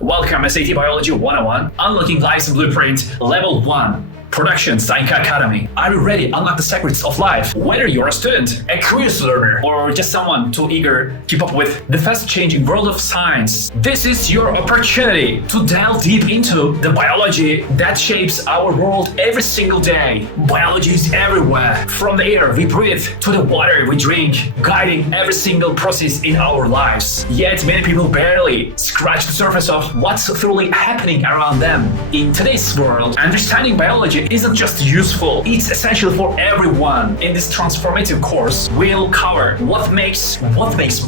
Welcome SAT Biology 101, Unlocking Life's Blueprint, Level 1. Production Sine Academy. Are you ready to unlock the secrets of life? Whether you're a student, a curious learner, or just someone too eager to keep up with the fast-changing world of science, this is your opportunity to delve deep into the biology that shapes our world every single day. Biology is everywhere, from the air we breathe to the water we drink, guiding every single process in our lives. Yet many people barely scratch the surface of what's truly happening around them. In today's world, understanding biology isn't just useful, it's essential for everyone. In this transformative course, we'll cover what makes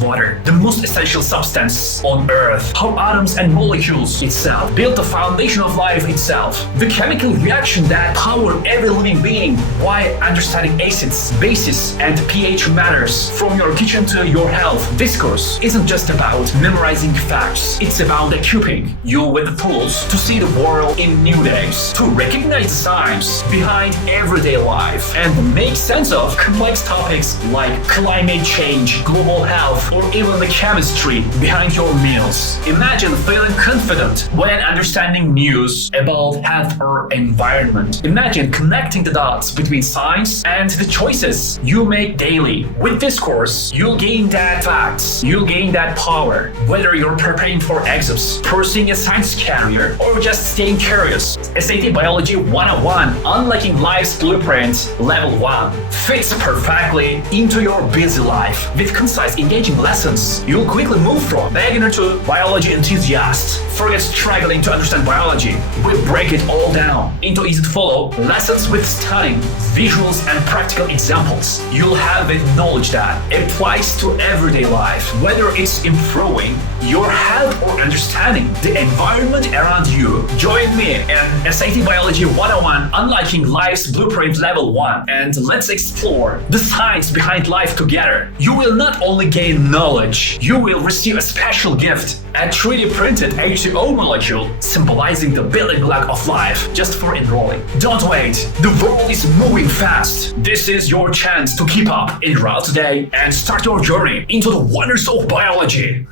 water the most essential substance on Earth, how atoms and molecules itself build the foundation of life itself, the chemical reaction that power every living being, why understanding acids, bases, and pH matters. From your kitchen to your health, this course isn't just about memorizing facts, it's about equipping you with the tools to see the world in new days, to recognize the signs behind everyday life, and make sense of complex topics like climate change, global health, or even the chemistry behind your meals. Imagine feeling confident when understanding news about health or environment. Imagine connecting the dots between science and the choices you make daily. With this course, you'll gain that facts, you'll gain that power. Whether you're preparing for exams, pursuing a science career, or just staying curious, SAT Biology 101, Unlocking Life's Blueprint, Level 1, fits perfectly into your busy life. With concise, engaging lessons, you'll quickly move from beginner to biology enthusiast. Forget struggling to understand biology. We break it all down into easy-to-follow lessons with stunning visuals and practical examples. You'll have a knowledge that applies to everyday life, whether it's improving your health or understanding the environment around you. Join me in SAT Biology 101, Unlocking Life's Blueprint Level 1, and let's explore the science behind life together. You will not only gain knowledge, you will receive a special gift, a 3D printed H2O molecule symbolizing the building block of life just for enrolling. Don't wait, the world is moving fast. This is your chance to keep up. Enroll today and start your journey into the wonders of biology.